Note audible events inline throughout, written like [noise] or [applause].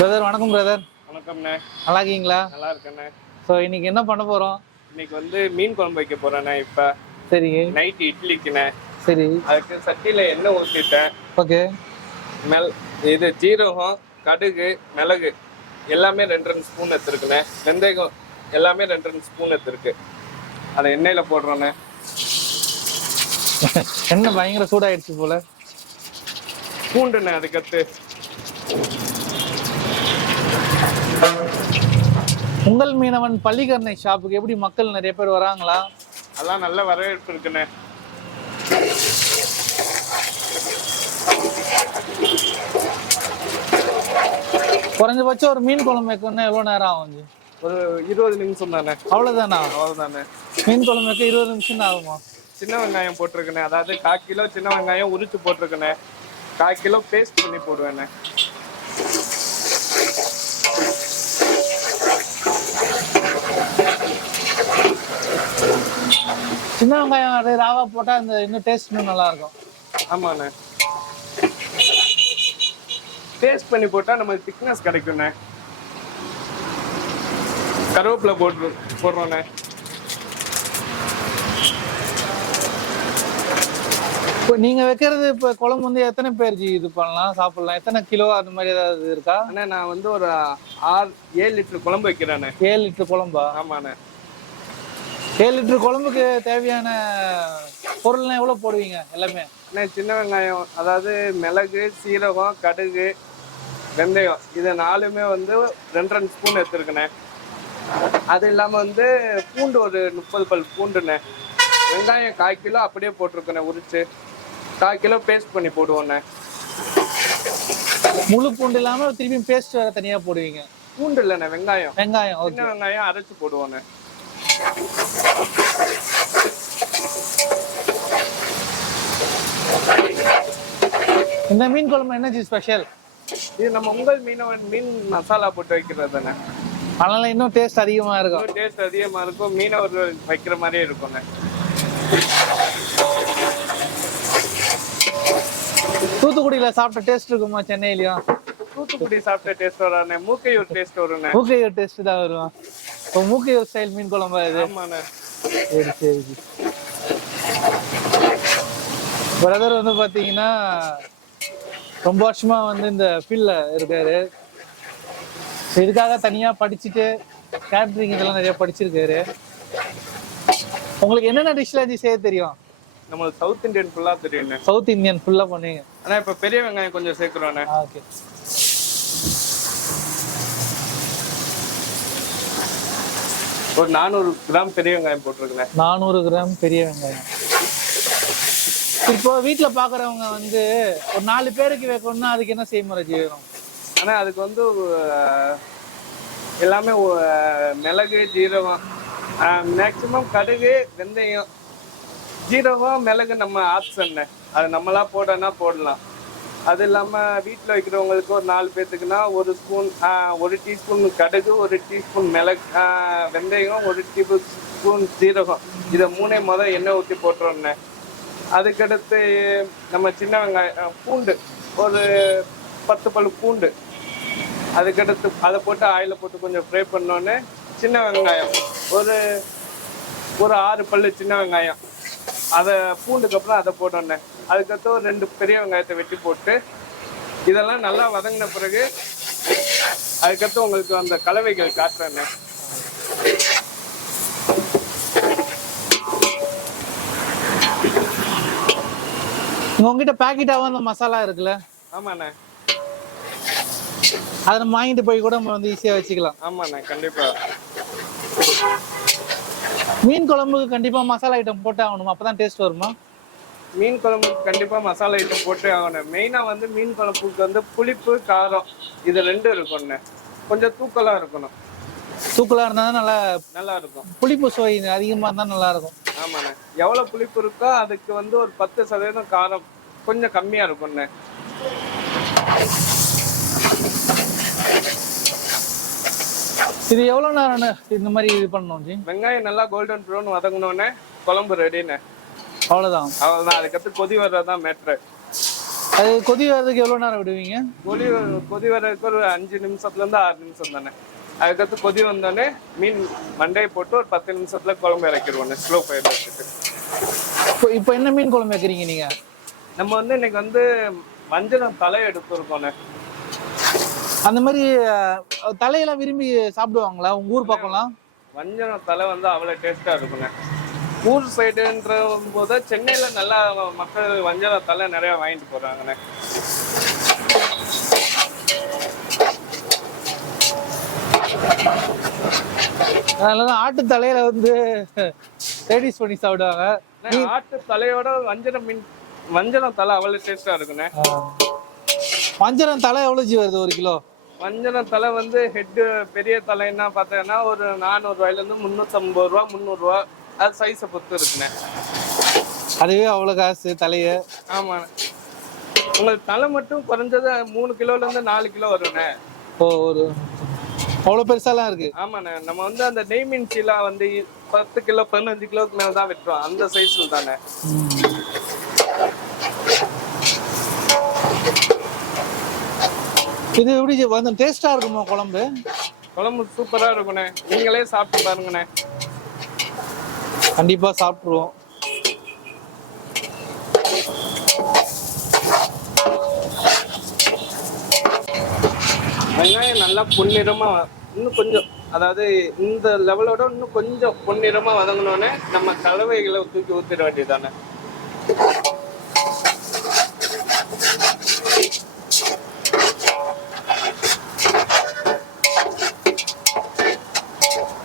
Brother வணக்கம் brother வணக்கம்ண்ணே. நல்லா இருக்கீங்களா நல்லா இருக்கேண்ணே ஸோ இன்னைக்கு என்ன பண்ண போறோம்? இன்னைக்கு வந்து மீன் குழம்பு வைக்க போறேண்ணே இப்ப. சரி. நைட் இட்லிக்குண்ணே. சரி. அதுக்கு சட்டியில எண்ணெய் ஊற்றிட்டேன் ஓகே. மெல் இது ஜீரகம் கடுகு மிளகு. எல்லாமே ரெண்டு ரெண்டு ஸ்பூன் எடுத்துருக்குண்ணே. வெந்தயம் எல்லாமே ரெண்டு ரெண்டு ஸ்பூன் எடுத்துருக்கு. அதை எண்ணெயில போடுறோண்ணே. [laughs] என்ன பயங்கர சூடாயிடுச்சு போல. பூண்டுண்ணே அதுக்கடுத்து. உங்கள் மீனவன் பள்ளிக்கரணை ஷாப்புக்கு எப்படி மக்கள் நிறைய பேர் வராங்களா? அதெல்லாம் நல்ல வரவேற்பு இருக்குண்ணே. குறைஞ்சபட்சம் ஒரு மீன் குழம்பு வைக்கணும்னா எவ்வளோ நேரம் ஆகும்? ஒரு இருபது நிமிஷம் தானே. அவ்வளோதானா அவ்வளோதானே மீன் குழம்பு வைக்க இருபது நிமிஷம் தான் ஆகுமா? சின்ன வெங்காயம் போட்டிருக்கேனே அதாவது கால் கிலோ சின்ன வெங்காயம் உரிச்சு போட்டிருக்கேனே கால் கிலோ பேஸ்ட் பண்ணி போடுவேண்ணே. சின்ன வெங்காயம் அப்படியே ராவா போட்டால் இந்த இன்னும் டேஸ்ட் இன்னும் நல்லா இருக்கும் ஆமாண்ணே. பேஸ்ட் பண்ணி போட்டா நமக்கு திக்னஸ் கிடைக்குண்ணே கருவேப்பிலை போட்டு போடுறோண்ணே. இப்போ நீங்கள் வைக்கிறது இப்போ குழம்பு வந்து எத்தனை பேர் இது பண்ணலாம் சாப்பிடலாம்? எத்தனை கிலோ அந்த மாதிரி ஏதாவது இருக்கா? அண்ணா நான் வந்து ஒரு ஆறு ஏழு லிட்டர் குழம்பு வைக்கிறேண்ணே. ஏழு லிட்டர் குழம்பா? ஆமாண்ணே. ஏழு லிட்டர் குழம்புக்கு தேவையான பொருள்லாம் எவ்வளோ போடுவீங்க எல்லாமே? அண்ணே சின்ன வெங்காயம் அதாவது மிளகு சீரகம் கடுகு வெந்தயம் இது நாலுமே வந்து ரெண்டு ரெண்டு ஸ்பூன் எடுத்துருக்கண்ணே. அது இல்லாமல் வந்து பூண்டு ஒரு முப்பது பல் பூண்டுண்ணே. வெங்காயம் கால் கிலோ அப்படியே போட்டிருக்கண்ணே உரிச்சு. கால் கிலோ பேஸ்ட் பண்ணி போடுவோண்ணே. முழு பூண்டு இல்லாமல் திருப்பி பேஸ்ட் வேற தனியாக போடுவீங்க? பூண்டு இல்லைண்ணே வெங்காயம். வெங்காயம் சின்ன வெங்காயம் அரைச்சு போடுவோண்ணே. இந்த மீன் குழம்பு என்ன ஸ்பெஷல் இது நம்ம உங்கள் மீனவன் மீன் மசாலா போட்டு வைக்கிறது தானே. அதனால இன்னும் டேஸ்ட் அதிகமா இருக்கும். டேஸ்ட் அதிகமாக இருக்கும். மீனவர்கள் வைக்கிற மாதிரியே இருக்கும்ண்ணே தூத்துக்குடியில சாப்பிட்ட டேஸ்ட் இருக்குமா சென்னையிலயும்? தூத்துக்குடி சாப்பிட்ட டேஸ்ட் வரானே மூக்கையூர் டேஸ்ட் வரும்ண்ணே மூக்கையூர் டேஸ்ட் தான் வரும். இப்போ மூக்கையூர் ஸ்டைல் மீன் குழம்பா இது? சரி சரி பிரதர் வந்து பாத்தீங்கன்னா ரொம்ப வருஷமா வந்து இந்த ஃபீல்ட்ல இருக்காரு. இதுக்காக தனியா படிச்சுட்டு கேட்டரிங் இதெல்லாம் நிறைய படிச்சிருக்காரு. உங்களுக்கு என்னென்ன டிஷ்லாம் செய்ய தெரியும்? நம்மளுக்கு சவுத் இந்தியன் ஃபுல்லாக தெரியும்ண்ணே. சவுத் இந்தியன் ஃபுல்லா பண்ணுவீங்க. ஆனால் இப்போ பெரிய வெங்காயம் கொஞ்சம் சேர்க்குறோண்ணே. ஓகே ஒரு நானூறு கிராம் பெரிய வெங்காயம் போட்டிருக்கேண்ணே நானூறு கிராம் பெரிய வெங்காயம். இப்போ வீட்ல பாக்குறவங்க வந்து ஒரு நாலு பேருக்கு வைக்கணும்னா அதுக்கு என்ன செய்முறை செய்யணும்? ஆனால் அதுக்கு வந்து எல்லாமே மிளகு ஜீரகம் மேக்சிமம் கடுகு வெந்தயம் ஜீரகம் மிளகு நம்ம ஆப்ஷன்னு அது நம்மளா போடனா போடலாம். அது இல்லாமல் வீட்டில் வைக்கிறவங்களுக்கு ஒரு நாலு பேர்த்துக்குன்னா ஒரு ஸ்பூன் ஒரு டீஸ்பூன் கடுகு ஒரு டீஸ்பூன் மிளகு வெந்தயம் ஒரு டீஸ்பூன் ஸ்பூன் சீரகம். இதை மூணே மொதல் எண்ணெய் ஊற்றி போட்டுறோண்ணே அதுக்கடுத்து நம்ம சின்ன வெங்காயம் பூண்டு. ஒரு பத்து பல் பூண்டு. அதுக்கடுத்து அதை போட்டு ஆயில போட்டு கொஞ்சம் ஃப்ரை பண்ணோன்னே சின்ன வெங்காயம். ஒரு ஒரு ஆறு பல்லு சின்ன வெங்காயம். அதை பூண்டுக்கு அப்புறம் அதை போட்டோன்னே அதுக்கடுத்து ஒரு ரெண்டு பெரிய வெங்காயத்தை வெட்டி போட்டு இதெல்லாம் நல்லா வதங்கின பிறகு அதுக்கடுத்து உங்களுக்கு அந்த கலவைகள் இங்க உங்ககிட்ட பேக்கெட்டாவும் அந்த மசாலா இருக்குல்ல? ஆமாண்ணே. அதை நம்ம வாங்கிட்டு போய் கூட நம்ம வந்து ஈஸியா வச்சுக்கலாம். ஆமாண்ணே கண்டிப்பா. மீன் குழம்புக்கு கண்டிப்பா மசாலா ஐட்டம் போட்டு ஆகணும்? அப்பதான் டேஸ்ட் வருமா? மீன் குழம்புக்கு கண்டிப்பா மசாலா ஐட்டம் போட்டு ஆகணும். மெயினா வந்து மீன் குழம்புக்கு வந்து புளிப்பு காரம் இது ரெண்டும் இருக்கும்ண்ணே கொஞ்சம் தூக்கலா இருக்கணும். தூக்கலா இருந்தா தான் நல்லா நல்லா இருக்கும். புளிப்பு சுவை அதிகமா இருந்தா நல்லா இருக்கும். ஆமாண்ணே. எவ்வளவு புளிப்பு இருக்கோ அதுக்கு வந்து ஒரு பத்து சதவீதம் காரம் கொஞ்சம் கம்மியா இருக்கும்ண்ணே இது எவ்வளவு நேரம் இந்த மாதிரி இது பண்ணணும் வெங்காயம் நல்லா கோல்டன் ப்ரௌன் வதங்கினோடனே குழம்பு ரெடிண்ணே அவ்வளவுதான். அவ்வளோதான் அதுக்கடுத்து கொதி வர்றதுதான் மேட்ரு அது கொதி வர்றதுக்கு எவ்வளவு நேரம் விடுவீங்க? கொதி கொதி வர்றதுக்கு ஒரு அஞ்சு நிமிஷத்துல இருந்து ஆறு நிமிஷம் தானே. அதுக்கடுத்து கொதி வந்தோடனே மீன் மண்டையை போட்டு ஒரு பத்து நிமிஷத்துல குழம்பு இறக்கிடுவோம். ஸ்லோ ஃபயர் வச்சுட்டு. இப்போ இப்போ என்ன மீன் குழம்பு வைக்கிறீங்க நீங்க? நம்ம வந்து இன்னைக்கு வந்து வஞ்சரம் தலை எடுத்துருக்கோண்ணே அந்த மாதிரி தலையெல்லாம் விரும்பி சாப்பிடுவாங்களா? உங்க ஊர் பக்கம்லாம்? வஞ்சரம் தலை வந்து அவ்வளோ டேஸ்டா இருக்குண்ணே ஊர் சைடுன்ற போது சென்னையில நல்லா மக்கள் வஞ்சர தலை நிறைய வாங்கிட்டு போறாங்கண்ணே அதனாலதான் ஆட்டு தலையில வந்து லேடிஸ் பண்ணி சாப்பிடுவாங்க. ஆட்டு தலையோட வஞ்சரம் மீன் வஞ்சரம் தலை அவ்வளோ டேஸ்டா இருக்குண்ணே. வஞ்சரம் தலை எவ்வளவு ஜி வருது ஒரு கிலோ? வஞ்சரம் தலை வந்து ஹெட்டு பெரிய தலைன்னா பார்த்தீங்கன்னா ஒரு நானூறு ரூபாயிலேருந்து முந்நூற்றம்பது ரூபா முந்நூறுரூவா அது சைஸை பொறுத்து இருக்குண்ணே. அதுவே அவ்வளவு காசு தலைய. ஆமாண்ணே. உங்களுக்கு தலை மட்டும் குறைஞ்சது மூணு கிலோலேருந்து நாலு கிலோ வரும்ண்ணே. ஓ ஒரு அவ்வளவு பெருசாலாம் இருக்கு. ஆமாண்ணே. நம்ம வந்து அந்த நெய் மீன் சீலா வந்து பத்து கிலோ பதினஞ்சு கிலோக்கு மேலே தான் வெட்டுறோம் அந்த சைஸில் தானே இது எப்படி வந்து டேஸ்டா இருக்குமா குழம்பு? குழம்பு சூப்பராக இருக்குண்ணே. நீங்களே சாப்பிட்டு பாருங்கண்ணே. கண்டிப்பா சாப்பிட்ருவோம் வெங்காயம் நல்லா பொன்னிறமாக இன்னும் கொஞ்சம் அதாவது இந்த லெவலோட இன்னும் கொஞ்சம் பொன்னிறமாக வதங்கினோடனே நம்ம கலவைகளை தூக்கி ஊற்றிட வேண்டியதானே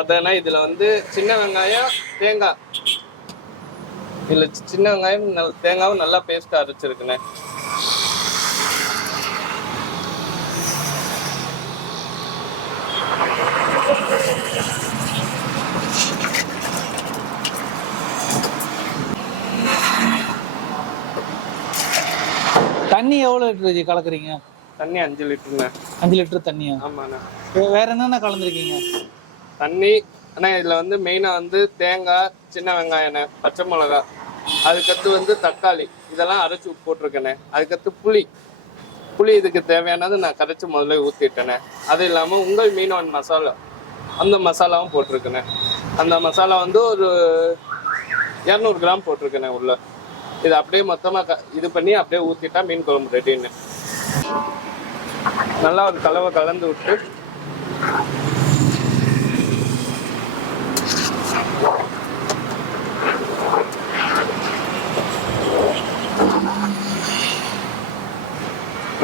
அதெல்லாம் இதுல வந்து சின்ன வெங்காயம் தேங்காய். இதுல சின்ன வெங்காயம் நல்ல தேங்காவும் நல்லா பேஸ்டா அரைச்சிருக்குண்ணே. தண்ணி எவ்வளவு லிட்டர் கலக்குறீங்க? தண்ணி அஞ்சு லிட்டருண்ணே. அஞ்சு லிட்டர் தண்ணியா? ஆமாண்ணே. வேற என்னென்ன கலந்துருக்கீங்க? தண்ணி ஆனால் இதில் வந்து மெயினாக வந்து தேங்காய் சின்ன வெங்காயம் பச்சை மிளகா அதுக்கடுத்து வந்து தக்காளி இதெல்லாம் அரைச்சி போட்டிருக்கேண்ணே அதுக்கடுத்து புளி. புளி இதுக்கு தேவையானது நான் கரைச்சி முதல்ல ஊற்றிட்டேனே அது இல்லாமல் உங்கள் மீனவன் மசாலா. அந்த மசாலாவும் போட்டிருக்கேண்ணே அந்த மசாலா வந்து ஒரு இரநூறு கிராம் போட்டிருக்கேண்ணே உள்ள. இது அப்படியே மொத்தமாக க இது பண்ணி அப்படியே ஊற்றிட்டா மீன் குழம்பு ரெடின்னு நல்லா ஒரு கலவை கலந்து விட்டு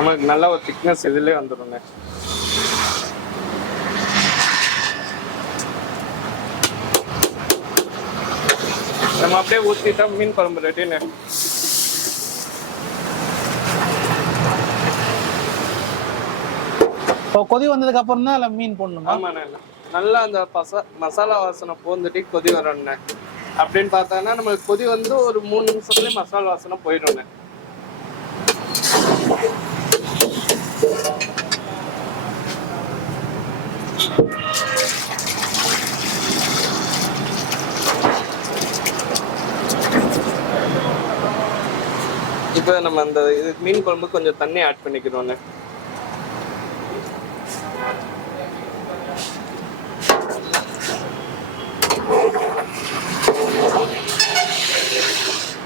நமக்கு நல்ல ஒரு திக்னஸ் இதுலயே வந்துடுங்க நம்ம அப்படியே ஊத்திட்டா மீன் குழம்பு ரெடின்னு இப்போ கொதி வந்ததுக்கு அப்புறம் தான் அதில் மீன் போடணுமா? ஆமாண்ணே. நல்லா அந்த பச மசாலா வாசனை போந்துட்டு கொதி வரணுண்ணே. அப்படின்னு பார்த்தாங்கன்னா நம்மளுக்கு கொதி வந்து ஒரு மூணு நிமிஷத்துலயே மசாலா வாசனை போயிடும்ண்ணே இப்போ நம்ம அந்த இது மீன் குழம்பு கொஞ்சம் தண்ணி ஆட் பண்ணிக்கிறோண்ணே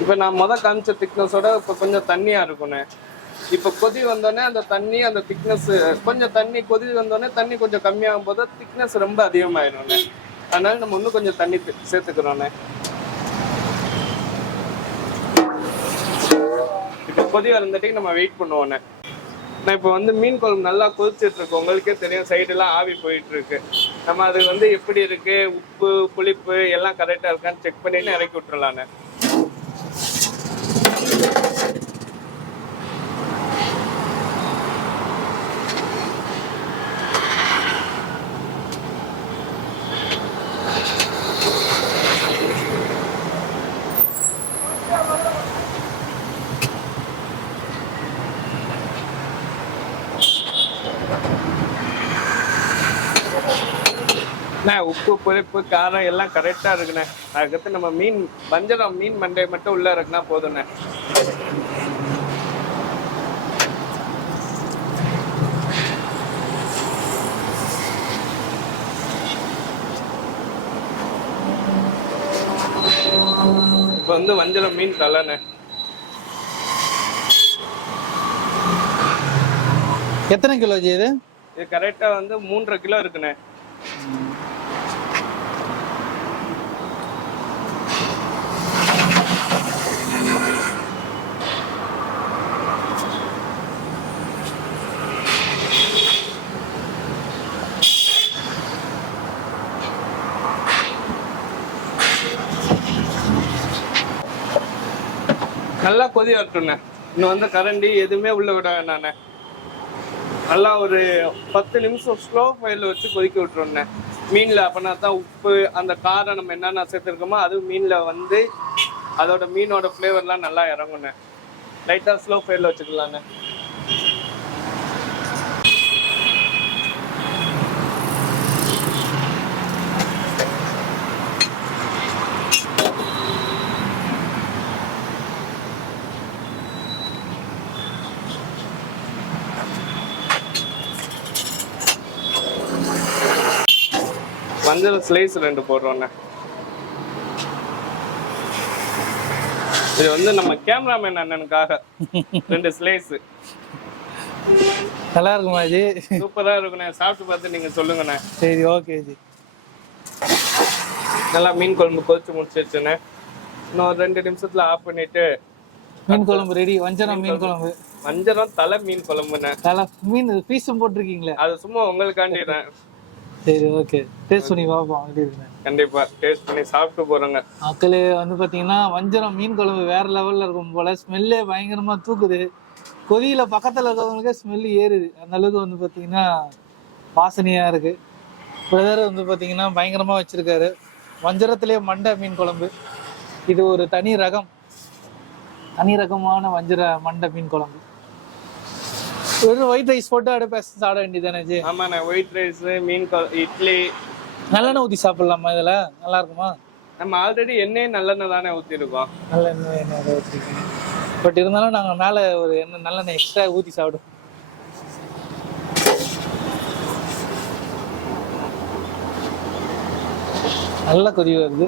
இப்போ நான் முத காமிச்ச திக்னஸோட இப்போ கொஞ்சம் தண்ணியா இருக்குண்ணே இப்போ கொதி வந்தோடனே அந்த தண்ணி அந்த திக்னஸ் கொஞ்சம் தண்ணி கொதி வந்தோடனே தண்ணி கொஞ்சம் கம்மியாகும் போது திக்னஸ் ரொம்ப அதிகமாயிரும்ண்ணே அதனால நம்ம இன்னும் கொஞ்சம் தண்ணி தி- சேர்த்துக்கிறோண்ணே கொதி வரந்தட்டிக்கு நம்ம வெயிட் பண்ணுவோண்ணே நான் இப்போ வந்து மீன் குழம்பு நல்லா கொதிச்சிட்டு இருக்கு. உங்களுக்கே தெரியும் சைடெல்லாம் ஆவி போயிட்டு இருக்கு. நம்ம அது வந்து எப்படி இருக்கு? உப்பு புளிப்பு எல்லாம் கரெக்டா இருக்கான்னு செக் பண்ணிட்டு இறக்கி விட்டுறலாண்ணே உப்பு புளிப்பு காரம் எல்லாம் கரெக்டாக இருக்குண்ணே. அதுக்கடுத்து நம்ம மீன் வஞ்சரம் மீன் மண்டை மட்டும் உள்ளே இருக்குன்னா போதுண்ணே இப்போ வந்து வஞ்சரம் மீன் தலைண்ணே. எத்தனை கிலோ இது? இது கரெக்டாக வந்து மூன்றரை கிலோ இருக்குண்ணே. நல்லா கொதி வரட்டுண்ணே இன்னும் வந்து கரண்டி எதுவுமே உள்ள விட வேணாண்ணே நல்லா ஒரு பத்து நிமிஷம் ஸ்லோ ஃபயரில் வச்சு கொதிக்க விட்டுருண்ணே மீனில் அப்படின்னா தான் உப்பு அந்த காரம் நம்ம என்னென்ன சேர்த்துருக்கோமோ அதுவும் மீனில் வந்து அதோட மீனோட ஃப்ளேவர்லாம் நல்லா இறங்குண்ணே லைட்டாக ஸ்லோ ஃபயரில் வச்சுக்கலாண்ணே மஞ்சள் ஸ்லைஸ் ரெண்டு போடுறோண்ணே இது வந்து நம்ம கேமராமேன் அண்ணனுக்காக ரெண்டு ஸ்லைஸ் நல்லா இருக்குமா ஜி சூப்பரா இருக்குண்ணே. சாப்பிட்டு பார்த்து நீங்க சொல்லுங்கண்ணே. சரி ஓகே ஜி நல்லா மீன் குழம்பு கொதிச்சு முடிச்சிருச்சுண்ணே. இன்னும் ஒரு ரெண்டு நிமிஷத்துல ஆஃப் பண்ணிட்டு மீன் குழம்பு ரெடி வஞ்சரம் மீன் குழம்பு. வஞ்சரம் தலை மீன் குழம்புண்ணே. நல்லா மீன் பீஸும் போட்டிருக்கீங்களே? அது சும்மா உங்களுக்காண்டி சரி ஓகே டேஸ்ட் பண்ணி பார்ப்போம் எப்படி இருக்குன்னு. கண்டிப்பா டேஸ்ட் பண்ணி சாப்பிட்டு போறோங்க. மக்களே வந்து பாத்தீங்கன்னா வஞ்சரம் மீன் குழம்பு வேற லெவல்ல இருக்கும் போல. ஸ்மெல்லே பயங்கரமா தூக்குது. கொதியில பக்கத்துல இருக்கவங்களுக்கே ஸ்மெல் ஏறுது. அந்த அளவுக்கு வந்து பாத்தீங்கன்னா வாசனையா இருக்கு. பிரதர் வந்து பாத்தீங்கன்னா பயங்கரமா வச்சிருக்காரு. வஞ்சரத்திலே மண்டை மீன் குழம்பு. இது ஒரு தனி ரகம். தனி ரகமான வஞ்சர மண்டை மீன் குழம்பு. வெறும் ஒயிட் ரைஸ் போட்டு அப்படியே பேச சாப்பிட வேண்டியதானே ஜி? ஆமாண்ணே ஒயிட் ரைஸ் மீன் இட்லி. நல்லெண்ணெய் ஊத்தி சாப்பிடலாமா இதுல? நல்லா இருக்குமா? நம்ம ஆல்ரெடி எண்ணெய் நல்லெண்ணெய் தானே ஊற்றிருக்கோம் நல்லெண்ணெய் எண்ணெய் வச்சிருக்கீங்க பட் இருந்தாலும் நாங்க மேல ஒரு எண்ணெய் நல்லெண்ணெய் எக்ஸ்ட்ரா ஊத்தி சாப்பிடுவோம். நல்ல கொதி வருது.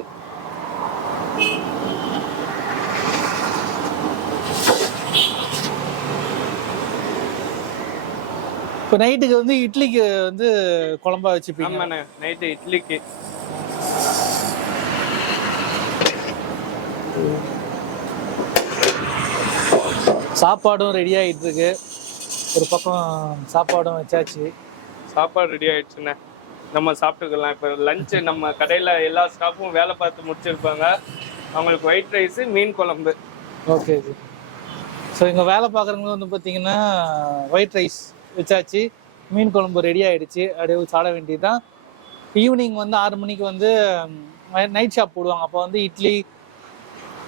இப்போ நைட்டுக்கு வந்து இட்லிக்கு வந்து குழம்பா வச்சுப்பீங்க. ஆமாண்ணே நைட்டு இட்லிக்கு. சாப்பாடும் ரெடி ஆயிட்டு இருக்கு ஒரு பக்கம் சாப்பாடும் வச்சாச்சு. சாப்பாடு ரெடி ஆயிடுச்சுண்ணே. நம்ம சாப்பிட்டுக்கலாம். இப்போ லஞ்சு நம்ம கடையில் எல்லா ஸ்டாஃபும் வேலை பார்த்து முடிச்சிருப்பாங்க. அவங்களுக்கு ஒயிட் ரைஸு மீன் குழம்பு. ஓகே ஸோ இங்கே வேலை பார்க்குறவங்க வந்து பார்த்தீங்கன்னா ஒயிட் ரைஸ் வச்சாச்சு. மீன் குழம்பு ரெடி ஆயிடுச்சு. அப்படியே சாட வேண்டியது தான் ஈவினிங் வந்து ஆறு மணிக்கு வந்து நைட் ஷாப் போடுவாங்க. அப்போ வந்து இட்லி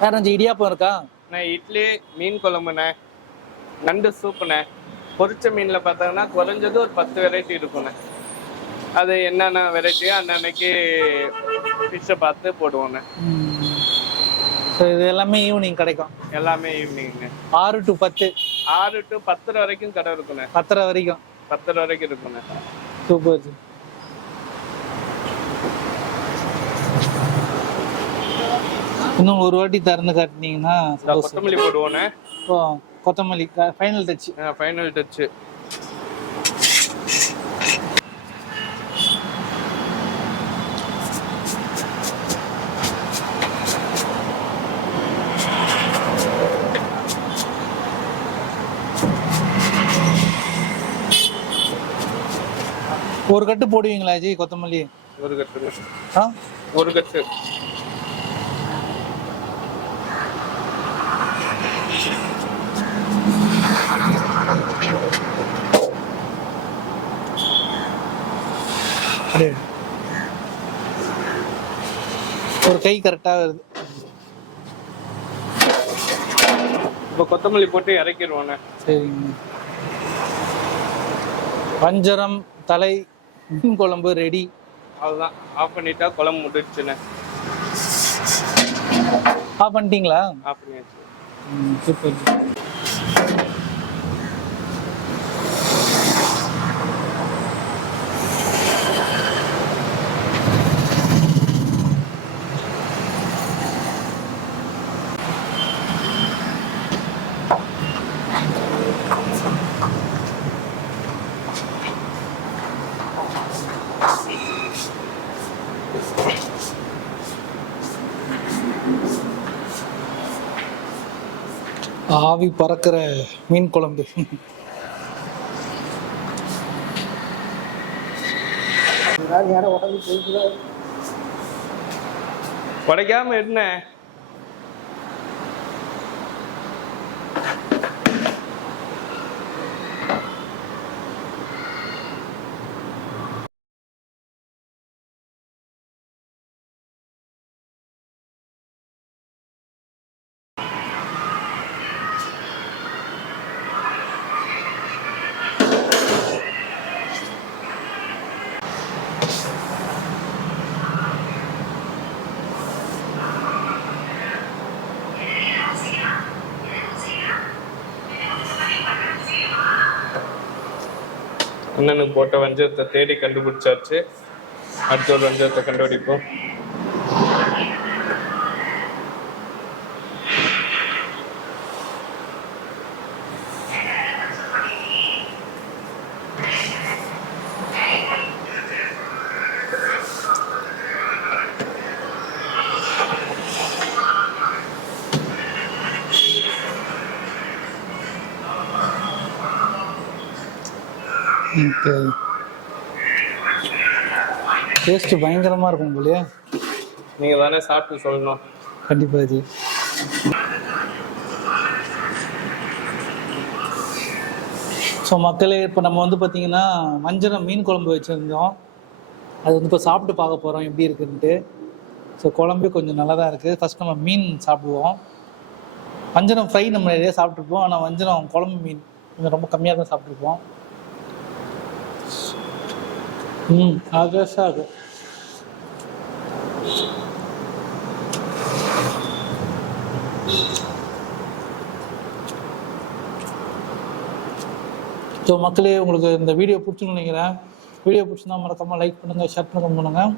வேற கொஞ்சம் இடியாப்பம் இருக்கா? இட்லி மீன் குழம்புண்ணே. நண்டு சூப்புண்ணே. பொரிச்ச மீனில் பார்த்தாங்கன்னா குறைஞ்சது ஒரு பத்து வெரைட்டி இருக்குண்ணே அது என்னென்ன வெரைட்டியோ அன்னன்னைக்கு ஃபிஷ்ஷை பார்த்து போடுவோண்ணே ஸோ இது எல்லாமே ஈவினிங் கிடைக்கும். எல்லாமே ஈவினிங்ண்ணே ஆறு டு பத்து. ஆறு டு பத்தரை வரைக்கும் கடை இருக்குண்ணே பத்தரை வரைக்கும். பத்தரை வரைக்கும் இருக்குண்ணே சூப்பர் இன்னும் ஒரு வாட்டி திறந்து காட்டினீங்கன்னா கொத்தமல்லி போடுவோண்ணே ஓ கொத்தமல்லி ஃபைனல் டச் ஃபைனல் டச்சு ஒரு கட்டு போடுவீங்களா ஜி கொத்தமல்லி? ஒரு கட்டு ஆ? ஒரு கட்டு. ஒரு கை கரெக்டாக வருது. இப்போ கொத்தமல்லி போட்டு இறக்கிடுவோண்ணே சரிங்க. வஞ்சரம் தலை மீன் குழம்பு ரெடி அவ்வளோதான் ஆஃப் பண்ணிட்டா குழம்பு முடிச்சுண்ணே ஆஃப் பண்ணிட்டீங்களா? ஆஃப் பண்ணியாச்சு. சூப்பர் ஆவி பறக்கிற மீன் குழம்பு. உடைக்காம என்ன? அண்ணனுக்கு போட்ட வஞ்சத்தை தேடி கண்டுபிடிச்சாச்சு. அடுத்த ஒரு வஞ்சரத்தை கண்டுபிடிப்போம். டேஸ்ட் பயங்கரமா இருக்கும் போலயே. நீங்க தானே சாப்பிட்டு சொல்லணும். கண்டிப்பா இது. ஸோ மக்களே இப்போ நம்ம வந்து பார்த்தீங்கன்னா வஞ்சரம் மீன் குழம்பு வச்சுருந்தோம். அது வந்து இப்போ சாப்பிட்டு பார்க்க போகிறோம் எப்படி இருக்குன்ட்டு. ஸோ குழம்பு கொஞ்சம் நல்லா தான் இருக்குது ஃபர்ஸ்ட் நம்ம மீன் சாப்பிடுவோம். வஞ்சரம் ஃப்ரை நம்ம நிறைய சாப்பிட்ருப்போம் ஆனால் வஞ்சரம் குழம்பு மீன் கொஞ்சம் ரொம்ப கம்மியாக தான் சாப்பிட்ருப்போம் ஆகாஷா ஆகும் ஸோ மக்களே உங்களுக்கு இந்த வீடியோ பிடிச்சுன்னு நினைக்கிறேன். வீடியோ பிடிச்சிருந்தா மறக்காமல் லைக் பண்ணுங்கள் ஷேர் பண்ணுங்க பண்ணுங்கள்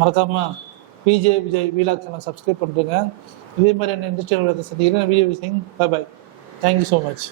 மறக்காமல் PJ Vijay vlog channel subscribe பண்ணுறேங்க இதே மாதிரி என்ன இண்டஸ்ட்ரியல் சந்திக்கிறேன். வீடியோ விஷயம் bye bye thank you so much